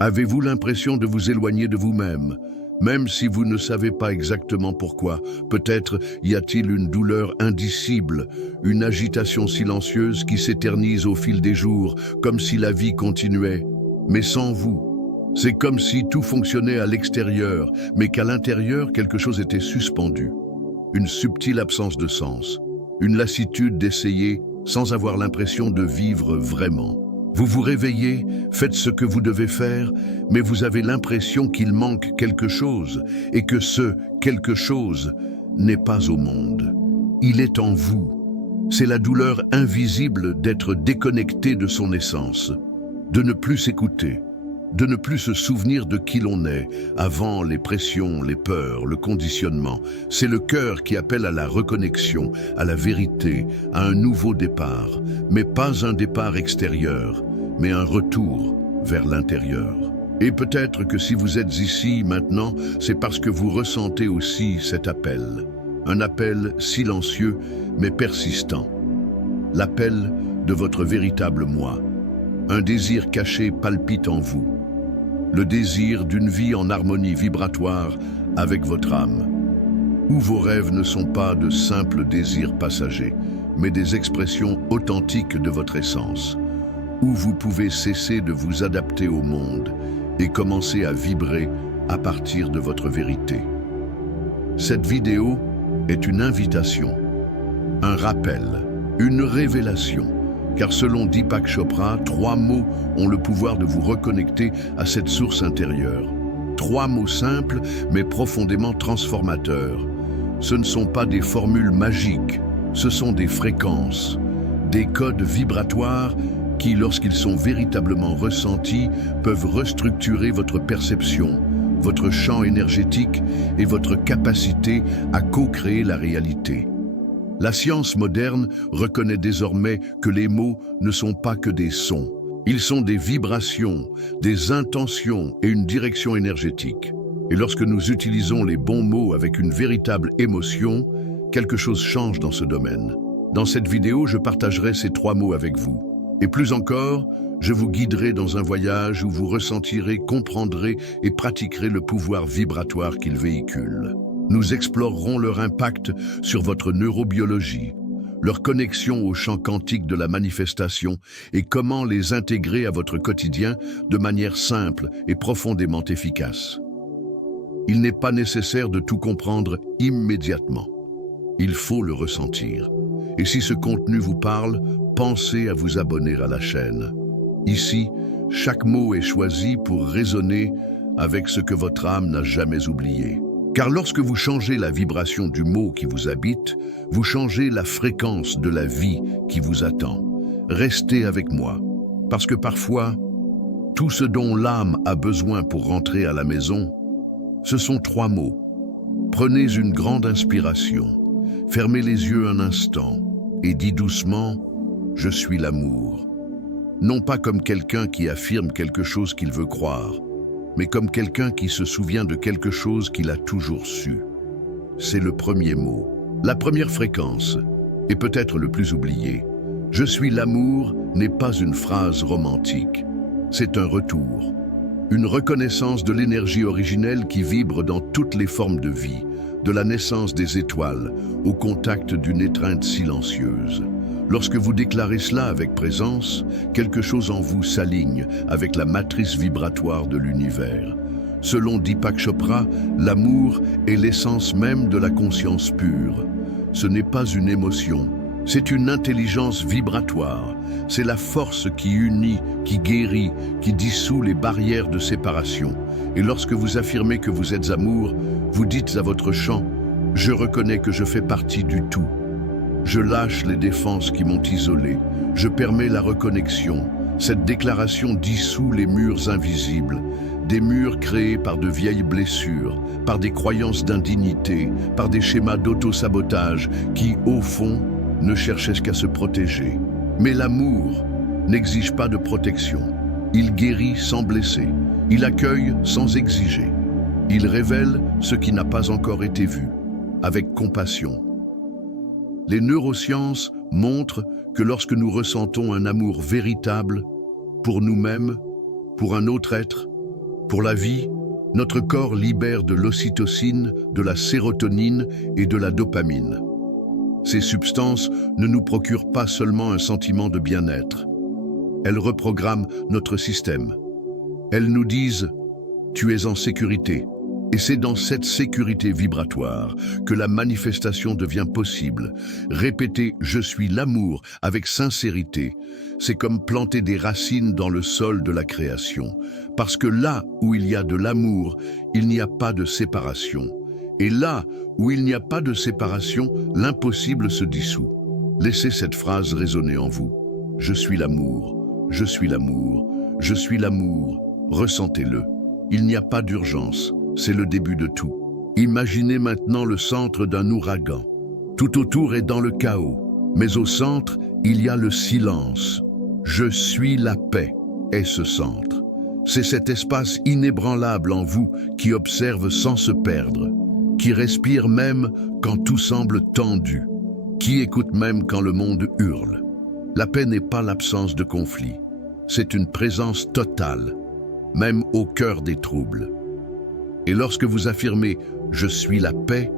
Avez-vous l'impression de vous éloigner de vous-même, même si vous ne savez pas exactement pourquoi? Peut-être y a-t-il une douleur indicible, une agitation silencieuse qui s'éternise au fil des jours, comme si la vie continuait, mais sans vous. C'est comme si tout fonctionnait à l'extérieur, mais qu'à l'intérieur, quelque chose était suspendu. Une subtile absence de sens, une lassitude d'essayer sans avoir l'impression de vivre vraiment. Vous vous réveillez, faites ce que vous devez faire, mais vous avez l'impression qu'il manque quelque chose et que ce quelque chose n'est pas au monde. Il est en vous. C'est la douleur invisible d'être déconnecté de son essence, de ne plus s'écouter, de ne plus se souvenir de qui l'on est, avant les pressions, les peurs, le conditionnement. C'est le cœur qui appelle à la reconnexion, à la vérité, à un nouveau départ, mais pas un départ extérieur, mais un retour vers l'intérieur. Et peut-être que si vous êtes ici maintenant, c'est parce que vous ressentez aussi cet appel. Un appel silencieux, mais persistant. L'appel de votre véritable moi. Un désir caché palpite en vous. Le désir d'une vie en harmonie vibratoire avec votre âme, où vos rêves ne sont pas de simples désirs passagers, mais des expressions authentiques de votre essence, où vous pouvez cesser de vous adapter au monde et commencer à vibrer à partir de votre vérité. Cette vidéo est une invitation, un rappel, une révélation. Car selon Deepak Chopra, 3 mots ont le pouvoir de vous reconnecter à cette source intérieure. 3 mots simples, mais profondément transformateurs. Ce ne sont pas des formules magiques, ce sont des fréquences, des codes vibratoires qui, lorsqu'ils sont véritablement ressentis, peuvent restructurer votre perception, votre champ énergétique et votre capacité à co-créer la réalité. La science moderne reconnaît désormais que les mots ne sont pas que des sons. Ils sont des vibrations, des intentions et une direction énergétique. Et lorsque nous utilisons les bons mots avec une véritable émotion, quelque chose change dans ce domaine. Dans cette vidéo, je partagerai ces 3 mots avec vous. Et plus encore, je vous guiderai dans un voyage où vous ressentirez, comprendrez et pratiquerez le pouvoir vibratoire qu'ils véhiculent. Nous explorerons leur impact sur votre neurobiologie, leur connexion au champ quantique de la manifestation et comment les intégrer à votre quotidien de manière simple et profondément efficace. Il n'est pas nécessaire de tout comprendre immédiatement. Il faut le ressentir. Et si ce contenu vous parle, pensez à vous abonner à la chaîne. Ici, chaque mot est choisi pour résonner avec ce que votre âme n'a jamais oublié. Car lorsque vous changez la vibration du mot qui vous habite, vous changez la fréquence de la vie qui vous attend. Restez avec moi, parce que parfois, tout ce dont l'âme a besoin pour rentrer à la maison, ce sont 3 mots. Prenez une grande inspiration, fermez les yeux un instant et dites doucement « Je suis l'amour ». Non pas comme quelqu'un qui affirme quelque chose qu'il veut croire, mais comme quelqu'un qui se souvient de quelque chose qu'il a toujours su. C'est le premier mot, la première fréquence, et peut-être le plus oublié. Je suis l'amour n'est pas une phrase romantique, c'est un retour, une reconnaissance de l'énergie originelle qui vibre dans toutes les formes de vie, de la naissance des étoiles au contact d'une étreinte silencieuse. Lorsque vous déclarez cela avec présence, quelque chose en vous s'aligne avec la matrice vibratoire de l'univers. Selon Deepak Chopra, l'amour est l'essence même de la conscience pure. Ce n'est pas une émotion, c'est une intelligence vibratoire. C'est la force qui unit, qui guérit, qui dissout les barrières de séparation. Et lorsque vous affirmez que vous êtes amour, vous dites à votre champ « Je reconnais que je fais partie du tout ». Je lâche les défenses qui m'ont isolé. Je permets la reconnexion. Cette déclaration dissout les murs invisibles, des murs créés par de vieilles blessures, par des croyances d'indignité, par des schémas d'auto-sabotage qui, au fond, ne cherchaient qu'à se protéger. Mais l'amour n'exige pas de protection. Il guérit sans blesser. Il accueille sans exiger. Il révèle ce qui n'a pas encore été vu, avec compassion. Les neurosciences montrent que lorsque nous ressentons un amour véritable pour nous-mêmes, pour un autre être Pour la vie, notre corps libère de l'ocytocine, de la sérotonine et de la dopamine. Ces substances ne nous procurent pas seulement un sentiment de bien-être. Elles reprogramment notre système. Elles nous disent « tu es en sécurité ». Et c'est dans cette sécurité vibratoire que la manifestation devient possible. Répéter « je suis l'amour » avec sincérité, c'est comme planter des racines dans le sol de la création. Parce que là où il y a de l'amour, il n'y a pas de séparation. Et là où il n'y a pas de séparation, l'impossible se dissout. Laissez cette phrase résonner en vous. Je suis l'amour, je suis l'amour, je suis l'amour. Ressentez-le. Il n'y a pas d'urgence. C'est le début de tout. Imaginez maintenant le centre d'un ouragan. Tout autour est dans le chaos, mais au centre, il y a le silence. Je suis la paix est ce centre. C'est cet espace inébranlable en vous qui observe sans se perdre, qui respire même quand tout semble tendu, qui écoute même quand le monde hurle. La paix n'est pas l'absence de conflit, c'est une présence totale, même au cœur des troubles. Et lorsque vous affirmez « je suis la paix »,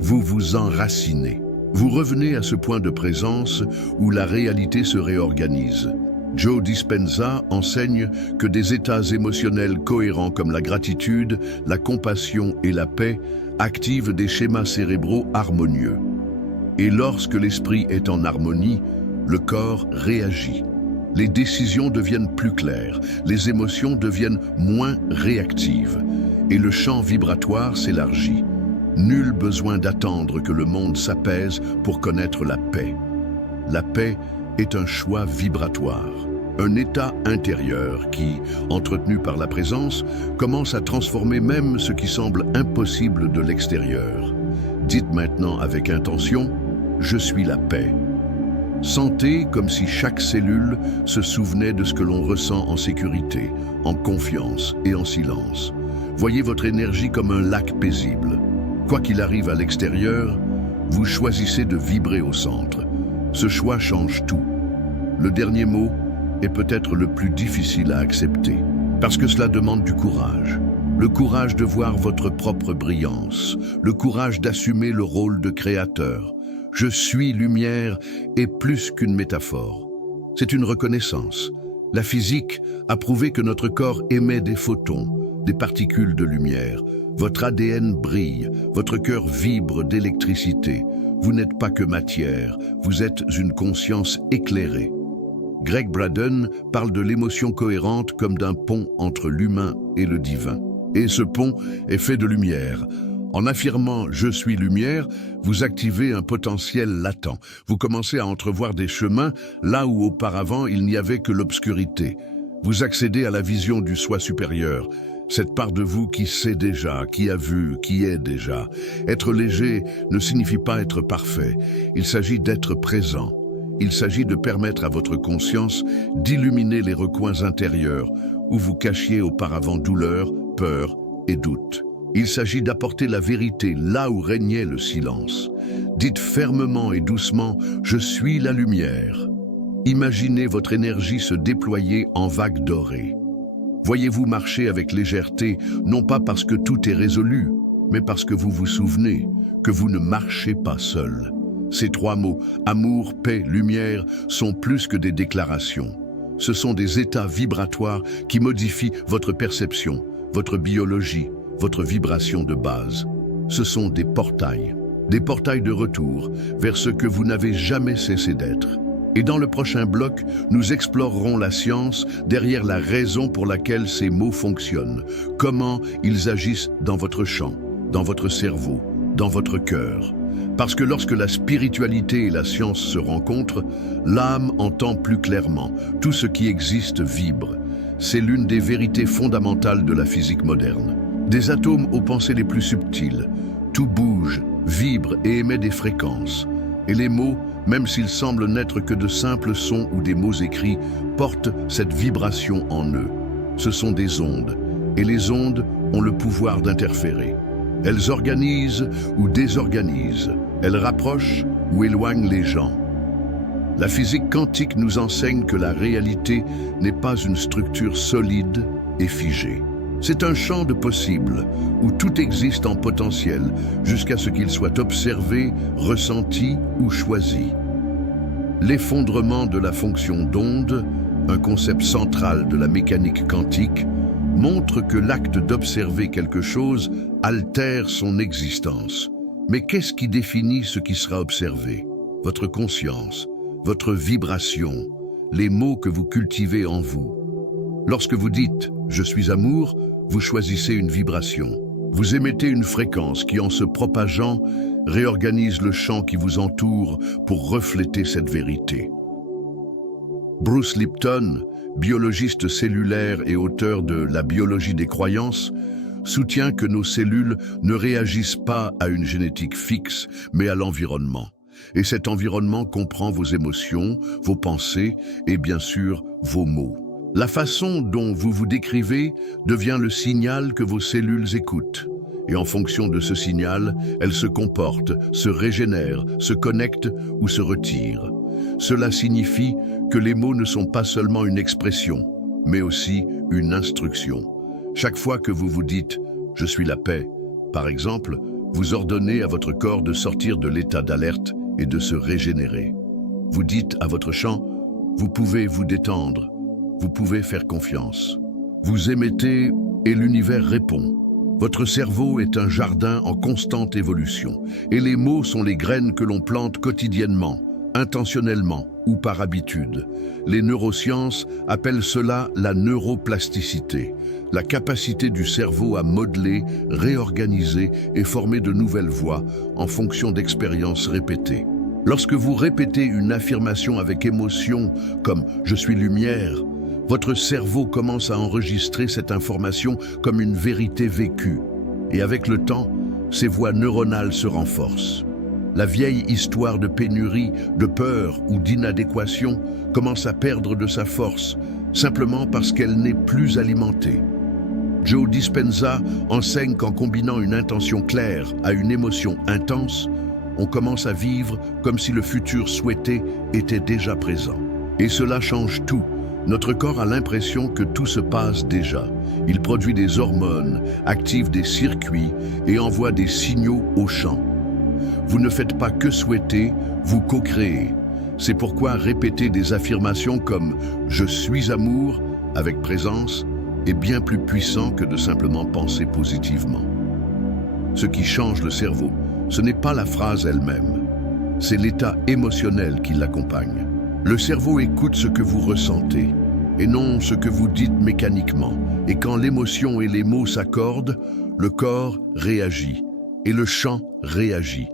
vous vous enracinez. Vous revenez à ce point de présence où la réalité se réorganise. Joe Dispenza enseigne que des états émotionnels cohérents comme la gratitude, la compassion et la paix activent des schémas cérébraux harmonieux. Et lorsque l'esprit est en harmonie, le corps réagit. Les décisions deviennent plus claires, les émotions deviennent moins réactives et le champ vibratoire s'élargit. Nul besoin d'attendre que le monde s'apaise pour connaître la paix. La paix est un choix vibratoire, un état intérieur qui, entretenu par la présence, commence à transformer même ce qui semble impossible de l'extérieur. Dites maintenant avec intention, « Je suis la paix ». Sentez comme si chaque cellule se souvenait de ce que l'on ressent en sécurité, en confiance et en silence. Voyez votre énergie comme un lac paisible. Quoi qu'il arrive à l'extérieur, vous choisissez de vibrer au centre. Ce choix change tout. Le dernier mot est peut-être le plus difficile à accepter, parce que cela demande du courage. Le courage de voir votre propre brillance, le courage d'assumer le rôle de créateur. Je suis lumière est plus qu'une métaphore. C'est une reconnaissance. La physique a prouvé que notre corps émet des photons, des particules de lumière. Votre ADN brille, votre cœur vibre d'électricité. Vous n'êtes pas que matière, vous êtes une conscience éclairée. Greg Braden parle de l'émotion cohérente comme d'un pont entre l'humain et le divin. Et ce pont est fait de lumière. En affirmant « je suis lumière », vous activez un potentiel latent. Vous commencez à entrevoir des chemins là où auparavant il n'y avait que l'obscurité. Vous accédez à la vision du soi supérieur, cette part de vous qui sait déjà, qui a vu, qui est déjà. Être léger ne signifie pas être parfait, il s'agit d'être présent. Il s'agit de permettre à votre conscience d'illuminer les recoins intérieurs où vous cachiez auparavant douleur, peur et doute. Il s'agit d'apporter la vérité là où régnait le silence. Dites fermement et doucement « Je suis la lumière ». Imaginez votre énergie se déployer en vagues dorées. Voyez-vous marcher avec légèreté, non pas parce que tout est résolu, mais parce que vous vous souvenez que vous ne marchez pas seul. Ces trois mots, amour, paix, lumière, sont plus que des déclarations. Ce sont des états vibratoires qui modifient votre perception, votre biologie, votre vibration de base. Ce sont des portails de retour vers ce que vous n'avez jamais cessé d'être. Et dans le prochain bloc, nous explorerons la science derrière la raison pour laquelle ces mots fonctionnent, comment ils agissent dans votre champ, dans votre cerveau, dans votre cœur. Parce que lorsque la spiritualité et la science se rencontrent, l'âme entend plus clairement, tout ce qui existe vibre. C'est l'une des vérités fondamentales de la physique moderne. Des atomes aux pensées les plus subtiles, tout bouge, vibre et émet des fréquences. Et les mots, même s'ils semblent n'être que de simples sons ou des mots écrits, portent cette vibration en eux. Ce sont des ondes, et les ondes ont le pouvoir d'interférer. Elles organisent ou désorganisent, elles rapprochent ou éloignent les gens. La physique quantique nous enseigne que la réalité n'est pas une structure solide et figée. C'est un champ de possibles, où tout existe en potentiel, jusqu'à ce qu'il soit observé, ressenti ou choisi. L'effondrement de la fonction d'onde, un concept central de la mécanique quantique, montre que l'acte d'observer quelque chose altère son existence. Mais qu'est-ce qui définit ce qui sera observé? Votre conscience, votre vibration, les mots que vous cultivez en vous. Lorsque vous dites « je suis amour », vous choisissez une vibration. Vous émettez une fréquence qui, en se propageant, réorganise le champ qui vous entoure pour refléter cette vérité. Bruce Lipton, biologiste cellulaire et auteur de La biologie des croyances, soutient que nos cellules ne réagissent pas à une génétique fixe, mais à l'environnement. Et cet environnement comprend vos émotions, vos pensées et bien sûr vos mots. La façon dont vous vous décrivez devient le signal que vos cellules écoutent. Et en fonction de ce signal, elles se comportent, se régénèrent, se connectent ou se retirent. Cela signifie que les mots ne sont pas seulement une expression, mais aussi une instruction. Chaque fois que vous vous dites « je suis la paix », par exemple, vous ordonnez à votre corps de sortir de l'état d'alerte et de se régénérer. Vous dites à votre champ « vous pouvez vous détendre », vous pouvez faire confiance. Vous émettez et l'univers répond. Votre cerveau est un jardin en constante évolution et les mots sont les graines que l'on plante quotidiennement, intentionnellement ou par habitude. Les neurosciences appellent cela la neuroplasticité, la capacité du cerveau à modeler, réorganiser et former de nouvelles voies en fonction d'expériences répétées. Lorsque vous répétez une affirmation avec émotion, comme « je suis lumière », votre cerveau commence à enregistrer cette information comme une vérité vécue. Et avec le temps, ces voies neuronales se renforcent. La vieille histoire de pénurie, de peur ou d'inadéquation commence à perdre de sa force, simplement parce qu'elle n'est plus alimentée. Joe Dispenza enseigne qu'en combinant une intention claire à une émotion intense, on commence à vivre comme si le futur souhaité était déjà présent. Et cela change tout. Notre corps a l'impression que tout se passe déjà. Il produit des hormones, active des circuits et envoie des signaux au champ. Vous ne faites pas que souhaiter, vous co-créez. C'est pourquoi répéter des affirmations comme « je suis amour » avec présence est bien plus puissant que de simplement penser positivement. Ce qui change le cerveau, ce n'est pas la phrase elle-même, c'est l'état émotionnel qui l'accompagne. Le cerveau écoute ce que vous ressentez, et non ce que vous dites mécaniquement. Et quand l'émotion et les mots s'accordent, le corps réagit, et le champ réagit.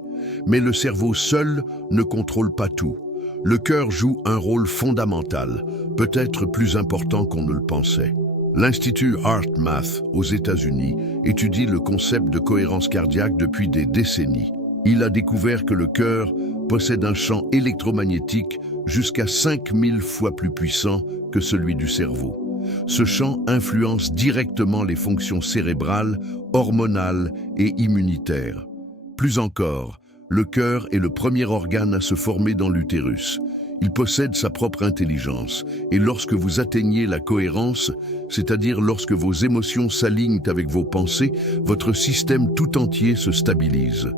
Mais le cerveau seul ne contrôle pas tout. Le cœur joue un rôle fondamental, peut-être plus important qu'on ne le pensait. L'Institut HeartMath aux États-Unis étudie le concept de cohérence cardiaque depuis des décennies. Il a découvert que le cœur possède un champ électromagnétique jusqu'à 5000 fois plus puissant que celui du cerveau. Ce champ influence directement les fonctions cérébrales, hormonales et immunitaires. Plus encore, le cœur est le premier organe à se former dans l'utérus. Il possède sa propre intelligence, et lorsque vous atteignez la cohérence, c'est-à-dire lorsque vos émotions s'alignent avec vos pensées, votre système tout entier se stabilise.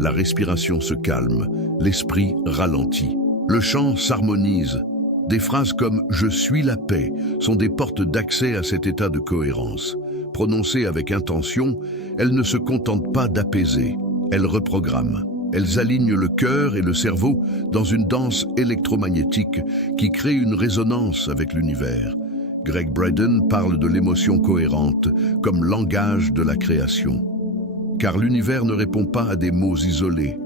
La respiration se calme, l'esprit ralentit. Le chant s'harmonise. Des phrases comme « je suis la paix » sont des portes d'accès à cet état de cohérence. Prononcées avec intention, elles ne se contentent pas d'apaiser, elles reprogramment. Elles alignent le cœur et le cerveau dans une danse électromagnétique qui crée une résonance avec l'univers. Gregg Braden parle de l'émotion cohérente comme langage de la création. Car l'univers ne répond pas à des mots isolés.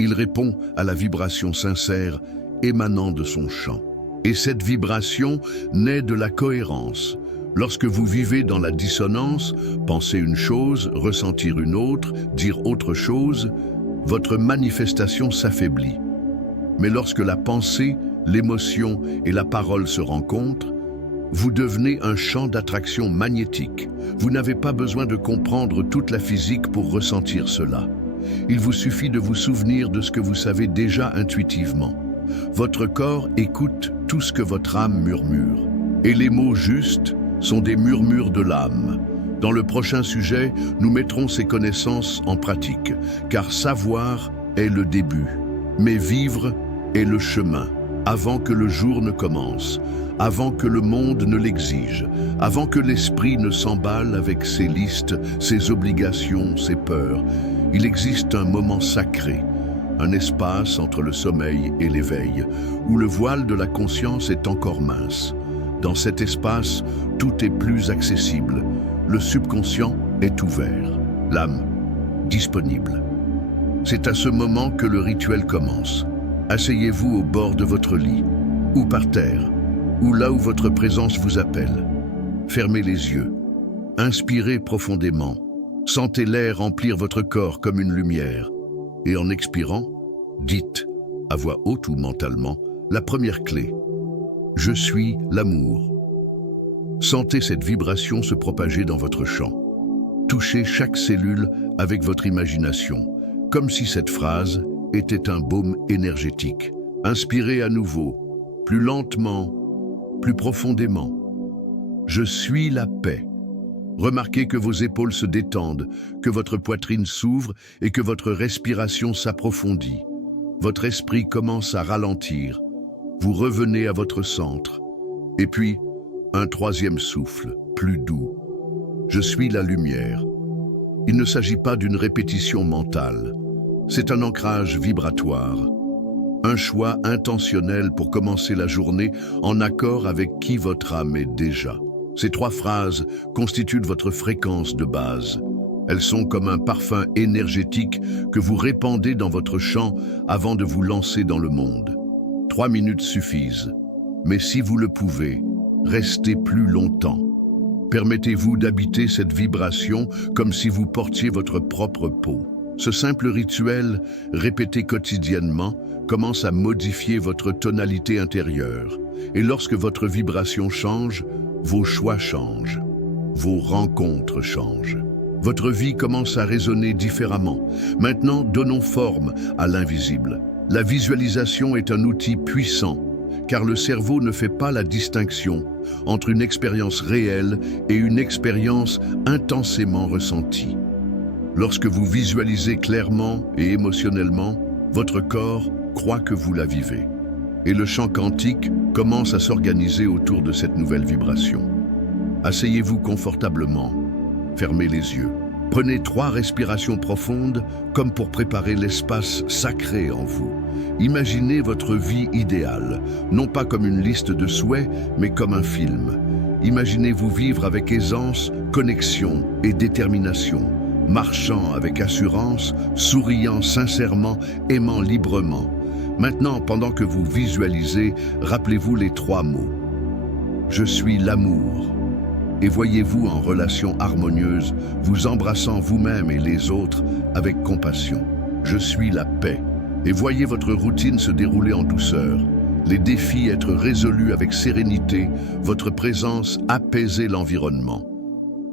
Il répond à la vibration sincère émanant de son champ. Et cette vibration naît de la cohérence. Lorsque vous vivez dans la dissonance, penser une chose, ressentir une autre, dire autre chose, votre manifestation s'affaiblit. Mais lorsque la pensée, l'émotion et la parole se rencontrent, vous devenez un champ d'attraction magnétique. Vous n'avez pas besoin de comprendre toute la physique pour ressentir cela. Il vous suffit de vous souvenir de ce que vous savez déjà intuitivement. Votre corps écoute tout ce que votre âme murmure. Et les mots justes sont des murmures de l'âme. Dans le prochain sujet, nous mettrons ces connaissances en pratique, car savoir est le début, mais vivre est le chemin, avant que le jour ne commence, avant que le monde ne l'exige, avant que l'esprit ne s'emballe avec ses listes, ses obligations, ses peurs. Il existe un moment sacré, un espace entre le sommeil et l'éveil, où le voile de la conscience est encore mince. Dans cet espace, tout est plus accessible. Le subconscient est ouvert, l'âme disponible. C'est à ce moment que le rituel commence. Asseyez-vous au bord de votre lit, ou par terre, ou là où votre présence vous appelle. Fermez les yeux. Inspirez profondément. Sentez l'air remplir votre corps comme une lumière. Et en expirant, dites, à voix haute ou mentalement, la première clé. Je suis l'amour. Sentez cette vibration se propager dans votre champ. Touchez chaque cellule avec votre imagination, comme si cette phrase était un baume énergétique. Inspirez à nouveau, plus lentement, plus profondément. Je suis la paix. Remarquez que vos épaules se détendent, que votre poitrine s'ouvre et que votre respiration s'approfondit. Votre esprit commence à ralentir. Vous revenez à votre centre. Et puis, un troisième souffle, plus doux. Je suis la lumière. Il ne s'agit pas d'une répétition mentale. C'est un ancrage vibratoire. Un choix intentionnel pour commencer la journée en accord avec qui votre âme est déjà. Ces trois phrases constituent votre fréquence de base. Elles sont comme un parfum énergétique que vous répandez dans votre champ avant de vous lancer dans le monde. 3 minutes suffisent. Mais si vous le pouvez, restez plus longtemps. Permettez-vous d'habiter cette vibration comme si vous portiez votre propre peau. Ce simple rituel, répété quotidiennement, commence à modifier votre tonalité intérieure. Et lorsque votre vibration change, vos choix changent. Vos rencontres changent. Votre vie commence à résonner différemment. Maintenant, donnons forme à l'invisible. La visualisation est un outil puissant, car le cerveau ne fait pas la distinction entre une expérience réelle et une expérience intensément ressentie. Lorsque vous visualisez clairement et émotionnellement, votre corps croit que vous la vivez. Et le champ quantique commence à s'organiser autour de cette nouvelle vibration. Asseyez-vous confortablement, fermez les yeux. Prenez 3 respirations profondes comme pour préparer l'espace sacré en vous. Imaginez votre vie idéale, non pas comme une liste de souhaits, mais comme un film. Imaginez-vous vivre avec aisance, connexion et détermination, marchant avec assurance, souriant sincèrement, aimant librement. Maintenant, pendant que vous visualisez, rappelez-vous les 3 mots. Je suis l'amour. Et voyez-vous en relation harmonieuse, vous embrassant vous-même et les autres avec compassion. Je suis la paix. Et voyez votre routine se dérouler en douceur. Les défis être résolus avec sérénité, votre présence apaiser l'environnement.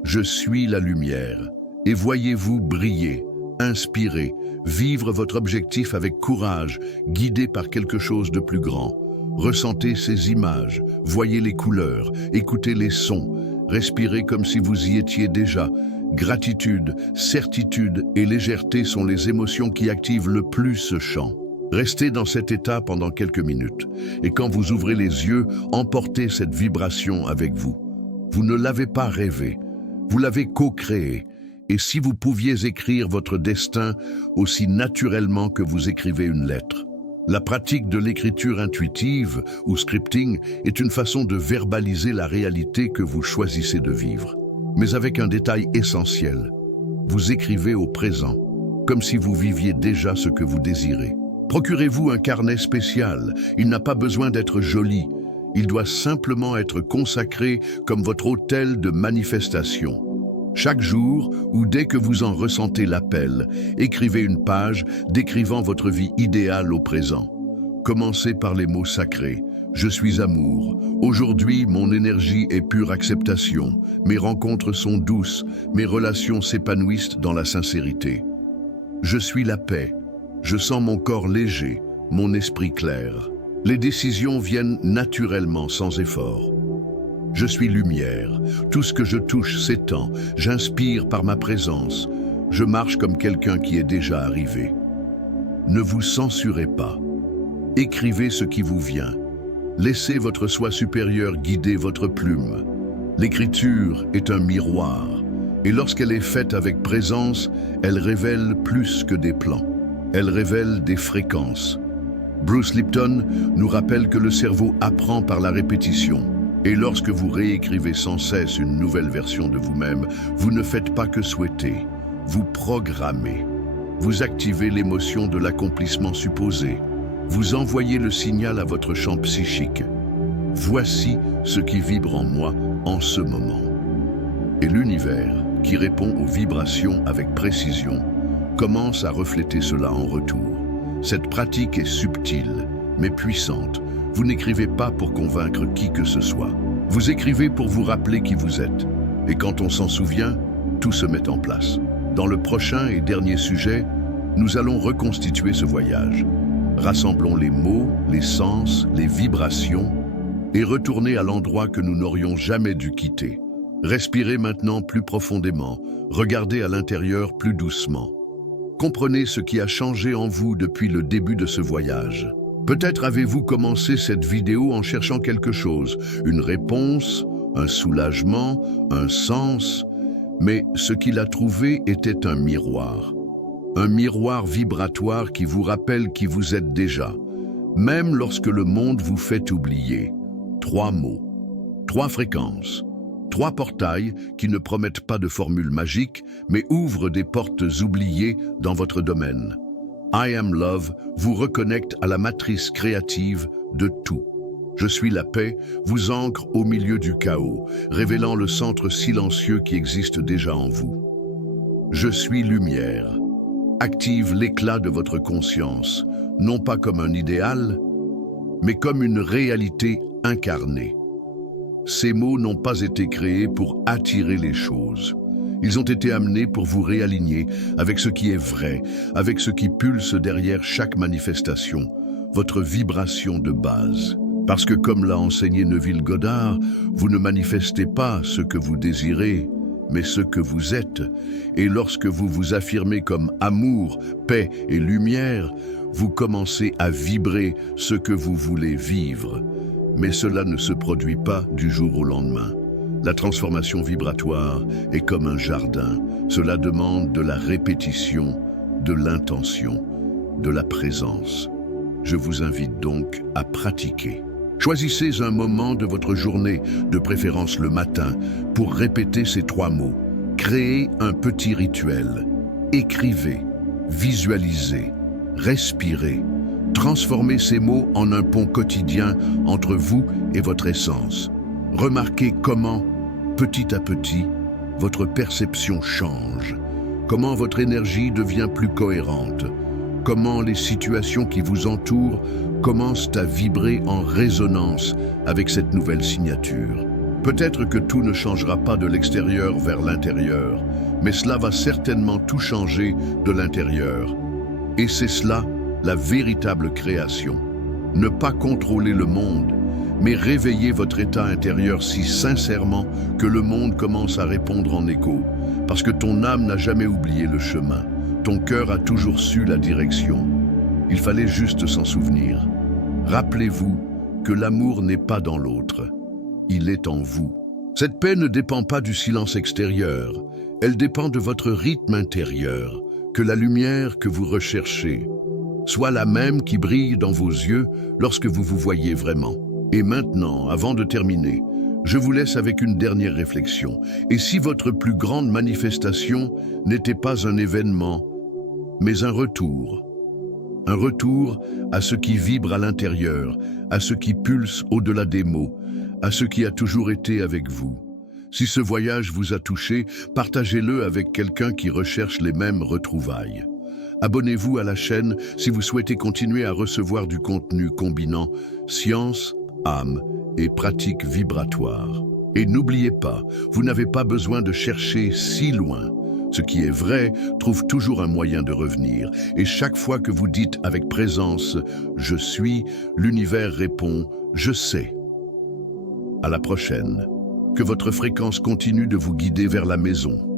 Je suis la lumière. Et voyez-vous briller, inspirer, vivre votre objectif avec courage, guidé par quelque chose de plus grand. Ressentez ces images, voyez les couleurs, écoutez les sons, respirez comme si vous y étiez déjà. Gratitude, certitude et légèreté sont les émotions qui activent le plus ce champ. Restez dans cet état pendant quelques minutes, et quand vous ouvrez les yeux, emportez cette vibration avec vous. Vous ne l'avez pas rêvé, vous l'avez co-créé. Et si vous pouviez écrire votre destin aussi naturellement que vous écrivez une lettre? La pratique de l'écriture intuitive ou scripting est une façon de verbaliser la réalité que vous choisissez de vivre. Mais avec un détail essentiel, vous écrivez au présent, comme si vous viviez déjà ce que vous désirez. Procurez-vous un carnet spécial, il n'a pas besoin d'être joli, il doit simplement être consacré comme votre autel de manifestation. Chaque jour, ou dès que vous en ressentez l'appel, écrivez une page décrivant votre vie idéale au présent. Commencez par les mots sacrés. Je suis amour. Aujourd'hui, mon énergie est pure acceptation. Mes rencontres sont douces. Mes relations s'épanouissent dans la sincérité. Je suis la paix. Je sens mon corps léger, mon esprit clair. Les décisions viennent naturellement sans effort. Je suis lumière. Tout ce que je touche s'étend. J'inspire par ma présence. Je marche comme quelqu'un qui est déjà arrivé. Ne vous censurez pas. Écrivez ce qui vous vient. Laissez votre soi supérieur guider votre plume. L'écriture est un miroir, et lorsqu'elle est faite avec présence, elle révèle plus que des plans. Elle révèle des fréquences. Bruce Lipton nous rappelle que le cerveau apprend par la répétition. Et lorsque vous réécrivez sans cesse une nouvelle version de vous-même, vous ne faites pas que souhaiter, vous programmez. Vous activez l'émotion de l'accomplissement supposé. Vous envoyez le signal à votre champ psychique. Voici ce qui vibre en moi en ce moment. Et l'univers, qui répond aux vibrations avec précision, commence à refléter cela en retour. Cette pratique est subtile, mais puissante. Vous n'écrivez pas pour convaincre qui que ce soit. Vous écrivez pour vous rappeler qui vous êtes. Et quand on s'en souvient, tout se met en place. Dans le prochain et dernier sujet, nous allons reconstituer ce voyage. Rassemblons les mots, les sens, les vibrations et retourner à l'endroit que nous n'aurions jamais dû quitter. Respirez maintenant plus profondément, regardez à l'intérieur plus doucement. Comprenez ce qui a changé en vous depuis le début de ce voyage. Peut-être avez-vous commencé cette vidéo en cherchant quelque chose, une réponse, un soulagement, un sens, mais ce qu'il a trouvé était un miroir. Un miroir vibratoire qui vous rappelle qui vous êtes déjà, même lorsque le monde vous fait oublier. 3 mots, 3 fréquences, 3 portails qui ne promettent pas de formule magique, mais ouvrent des portes oubliées dans votre domaine. I Am Love vous reconnecte à la matrice créative de tout. Je suis la paix vous ancre au milieu du chaos, révélant le centre silencieux qui existe déjà en vous. Je suis lumière active l'éclat de votre conscience, non pas comme un idéal, mais comme une réalité incarnée. Ces mots n'ont pas été créés pour attirer les choses. Ils ont été amenés pour vous réaligner avec ce qui est vrai, avec ce qui pulse derrière chaque manifestation, votre vibration de base. Parce que comme l'a enseigné Neville Goddard, vous ne manifestez pas ce que vous désirez, mais ce que vous êtes. Et lorsque vous vous affirmez comme amour, paix et lumière, vous commencez à vibrer ce que vous voulez vivre. Mais cela ne se produit pas du jour au lendemain. La transformation vibratoire est comme un jardin. Cela demande de la répétition, de l'intention, de la présence. Je vous invite donc à pratiquer. Choisissez un moment de votre journée, de préférence le matin, pour répéter ces 3 mots. Créez un petit rituel. Écrivez, visualisez, respirez. Transformez ces mots en un pont quotidien entre vous et votre essence. Remarquez comment, petit à petit, votre perception change. Comment votre énergie devient plus cohérente. Comment les situations qui vous entourent commencent à vibrer en résonance avec cette nouvelle signature. Peut-être que tout ne changera pas de l'extérieur vers l'intérieur, mais cela va certainement tout changer de l'intérieur. Et c'est cela, la véritable création. Ne pas contrôler le monde, mais réveiller votre état intérieur si sincèrement que le monde commence à répondre en écho. Parce que ton âme n'a jamais oublié le chemin. Ton cœur a toujours su la direction. Il fallait juste s'en souvenir. Rappelez-vous que l'amour n'est pas dans l'autre. Il est en vous. Cette paix ne dépend pas du silence extérieur. Elle dépend de votre rythme intérieur. Que la lumière que vous recherchez soit la même qui brille dans vos yeux lorsque vous vous voyez vraiment. Et maintenant, avant de terminer, je vous laisse avec une dernière réflexion. Et si votre plus grande manifestation n'était pas un événement, mais un retour à ce qui vibre à l'intérieur, à ce qui pulse au-delà des mots, à ce qui a toujours été avec vous. Si ce voyage vous a touché, partagez-le avec quelqu'un qui recherche les mêmes retrouvailles. Abonnez-vous à la chaîne si vous souhaitez continuer à recevoir du contenu combinant science, âme et pratique vibratoire. Et n'oubliez pas, vous n'avez pas besoin de chercher si loin. Ce qui est vrai trouve toujours un moyen de revenir. Et chaque fois que vous dites avec présence « Je suis », l'univers répond « Je sais ». À la prochaine. que votre fréquence continue de vous guider vers la maison.